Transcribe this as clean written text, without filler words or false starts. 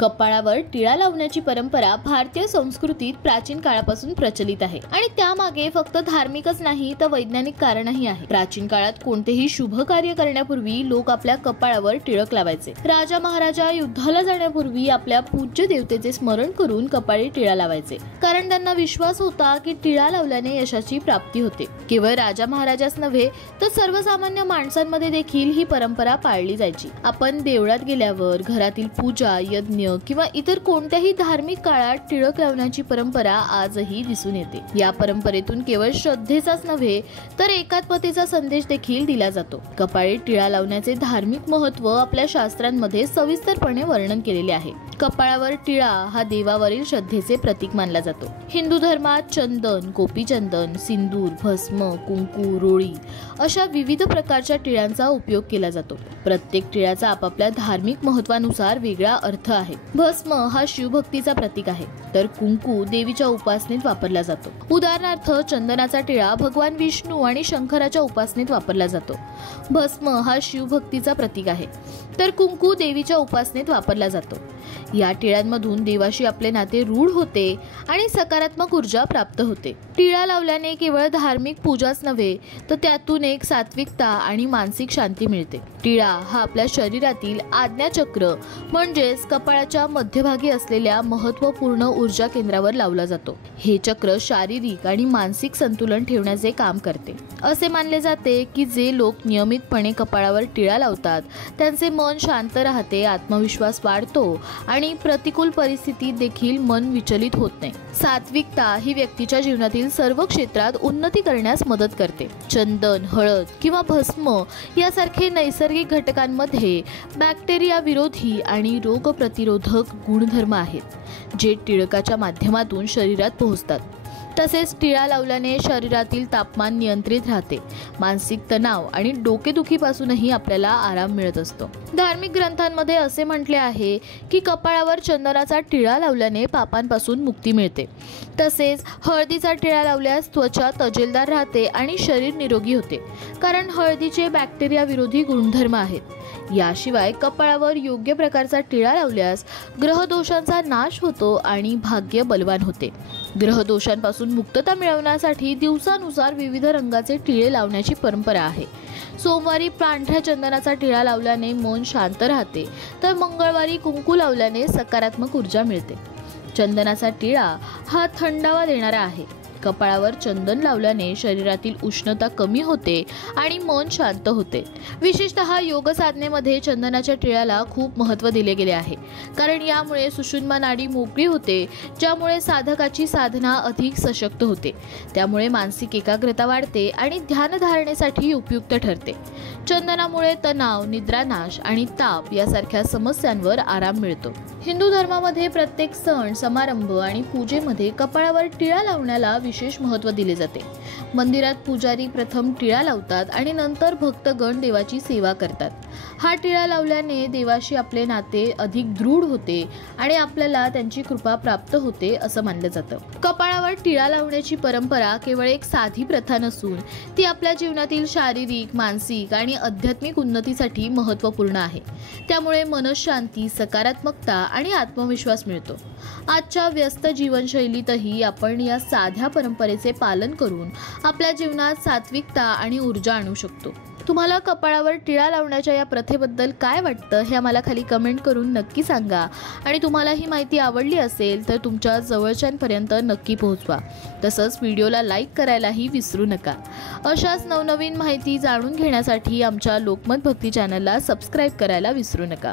कपाळावर टिळा लावण्याची परंपरा भारतीय संस्कृतीत प्राचीन काळापासून प्रचलित आहे आणि त्यामागे फक्त धार्मिकच नाही तर वैज्ञानिक कारणही आहे। प्राचीन काळात कोणतेही शुभ कार्य करण्यापूर्वी लोक आपल्या कपाळावर टिळक लावायचे। राजा महाराजा युद्धाला जाण्यापूर्वी आपल्या पूज्य देवतेचे स्मरण करून कपाळी टिळा लावायचे, कारण त्यांना विश्वास होता की टिळा लावल्याने यशाची प्राप्ती होते। केवळ राजा महाराजाच नव्हे तर सर्वसामान्य माणसांमध्ये देखील ही परंपरा पाळली जायची। आपण देवळात गेल्यावर घरातील पूजा, यज्ञ किंवा इतर कोणत्याही धार्मिक काळात टिळक लावण्याची परंपरा आजही दिसून येते। या परंपरेतून केवळ श्रद्धेचाच नव्हे तर एकात्मतेचा संदेश देखील दिला जातो। कपाळी टिळा लावण्याचे धार्मिक महत्त्व आपल्या शास्त्रांमध्ये सविस्तरपणे वर्णन केलेले आहे। कपाळावर टिळा हा देवावरील श्रद्धेचे प्रतीक मानला जातो। हिंदू धर्मात चंदन, गोपीचंदन, सिंदूर, भस्म, कुंकू, रोळी अशा विविध प्रकारच्या टिळ्यांचा उपयोग केला जातो। प्रत्येक टिळ्याचा आपापल्या धार्मिक महत्त्वानुसार वेगळा अर्थ आहे। भस्म हा शिवभक्तीचा प्रतीक आहे, तर कुंकू देवीच्या उपासनेत वापरला जातो। उदाहरणार्थ चंदनाचा टिळा भगवान विष्णू आणि शंकराच्या उपासनेत वापरला जातो। भस्म हा शिवभक्तीचा प्रतीक आहे, तर कुंकू देवीच्या उपासनेत वापरला जातो। या टिळ्यांमधून देवाशी आपले नाते रूढ होते आणि सकारात्मक ऊर्जा प्राप्त होते। टिळा लावल्याने केवळ धार्मिक पूजाच नव्हे तर त्यातून एक सात्विकता आणि मानसिक शांती मिळते। टिळा हा आपल्या शरीरातील आज्ञाचक्र म्हणजेच कपाळाच्या मध्यभागी असलेल्या महत्त्वपूर्ण ऊर्जा केंद्रावर लावला जातो। हे चक्र शारीरिक आणि मानसिक संतुलन ठेवण्याचे काम करते। असे मानले जाते की जे लोक नियमितपणे कपाळावर टिळा लावतात त्यांचे मन शांत राहते, आत्मविश्वास वाढतो आणि प्रतिकूल परिस्थितीत देखील मन विचलित होत नाही। सात्विकता ही व्यक्तीच्या जीवनातील सर्व क्षेत्रात उन्नती करण्यास मदत करते। चंदन, हळद किंवा भस्म यासारखे नैसर्गिक घटकांमध्ये बॅक्टेरिया विरोधी आणि रोग प्रतिरोधक गुणधर्म आहेत, जे टिळकाच्या माध्यमातून शरीरात पोहोचतात। तसेच टिळा लावल्याने शरीरातील तापमान नियंत्रित राहते, मानसिक तणाव आणि डोकेदुखीपासूनही आपल्याला आराम मिळत असतो। धार्मिक ग्रंथांमध्ये असे म्हटले आहे की कपाळावर चंदनाचा टिळा लावल्याने पापांपासून मुक्ती मिळते। तसेच हळदीचा टिळा लावल्यास त्वचा तजेलदार राहते आणि शरीर निरोगी होते, कारण हळदीचे बॅक्टेरिया विरोधी गुणधर्म आहेत। याशिवाय कपाळावर योग्य प्रकारचा टिळा लावल्यास ग्रहदोषांचा नाश होतो आणि भाग्य बलवान होते। ग्रहदोषांपासून मुक्तता मिळवण्यासाठी दिवसानुसार विविध रंगाचे टिळे लावण्याची परंपरा आहे। सोमवारी पांढऱ्या चंदनाचा टिळा लावल्याने मन शांत राहते, तर मंगळवारी कुंकू लावल्याने सकारात्मक ऊर्जा मिळते। चंदनाचा टिळा हा थंडावा देणारा आहे। कपाळावर चंदन लावल्याने शरीरातील उष्णता कमी होते आणि मन शांत होते। विशेषतः योग साधनेमध्ये चंदनाच्या टिळ्याला खूप महत्त्व दिले गेले आहे, कारण यामुळे सुषुम्ना नाडी मोकळी होते, ज्यामुळे साधकाची साधना अधिक सशक्त होते। त्यामुळे मानसिक एकाग्रता वाढते आणि ध्यानधारणेसाठी उपयुक्त ठरते। चंदनामुळे तणाव, निद्रानाश आणि ताप यासारख्या समस्यांवर आराम मिळतो। हिंदू धर्मामध्ये प्रत्येक सण, समारंभ आणि पूजेमध्ये कपाळावर टिळा लावण्याला विशेष महत्त्व दिले जाते। मंदिरात पुजारी प्रथम टिळा लावतात आणि नंतर भक्तगण देवाची सेवा करतात। हा टिळा लावल्याने देवाशी आपले नाते अधिक दृढ होते आणि आपल्याला त्यांची कृपा प्राप्त होते असं मानलं जातं। कपाळावर टिळा लावण्याची परंपरा केवळ एक साधी प्रथा नसून ती आपल्या जीवनातील शारीरिक, मानसिक आणि आध्यात्मिक उन्नतीसाठी महत्त्वपूर्ण आहे। त्यामुळे मनःशांती, सकारात्मकता आणि आत्मविश्वास मिळतो। आजच्या व्यस्त जीवनशैलीतही आपण या साध्या परंपरेचे पालन करून आपल्या जीवनात सात्विकता आणि ऊर्जा आणू शकतो। तुम्हाला कपाळावर टिळा लावण्याच्या या प्रथेबद्दल काय वाटतं हे आम्हाला खाली कमेंट करून नक्की सांगा आणि तुम्हाला ही माहिती आवडली असेल तर तुमच्या जवळच्यांपर्यंत नक्की पोहोचवा। तसंच व्हिडिओला लाईक करायलाही विसरू नका। अशाच नवनवीन माहिती जाणून घेण्यासाठी आमच्या लोकमत भक्ती चॅनलला सबस्क्राईब करायला विसरू नका।